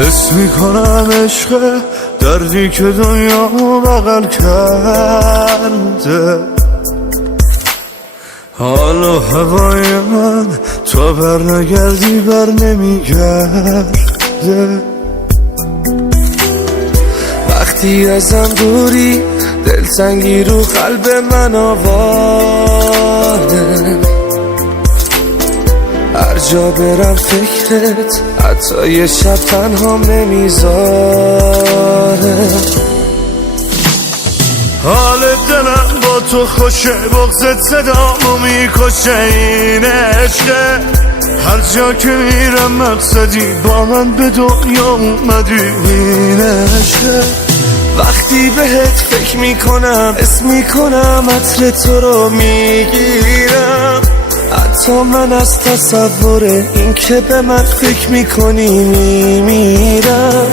حس میکنم عشق دردی که دنیا بغل کرده. حال و هوای من تا بر نگردی بر نمیگرده. وقتی ازم دوری دلتنگی رو قلب من آواره. هر جا برم فکرت حتی یه شب تنهام نمیذاره. حال دلم با تو خوشه، بغضت صدامو میکشه. این عشقه هر جا که میرم مقصدی، با من به دنیا اومدی. این عشقه وقتی بهت فکر میکنم اسم میکنم عطر تو رو میگیرم. حتی من از تصور این که به من فکر میکنی میمیرم.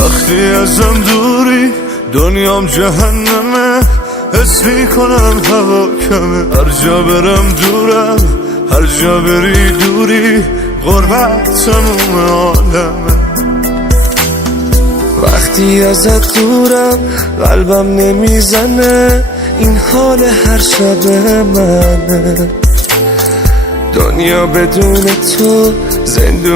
وقتی ازم دوری دنیام جهنمه. حس میکنم هوا کمه، هر جا برم دورم، هر جا بری دوری. غربت تموم عالمه. وقتی ازت دورم قلبم نمیزنه. این حال هر شب منه. دنیا بدون تو زندون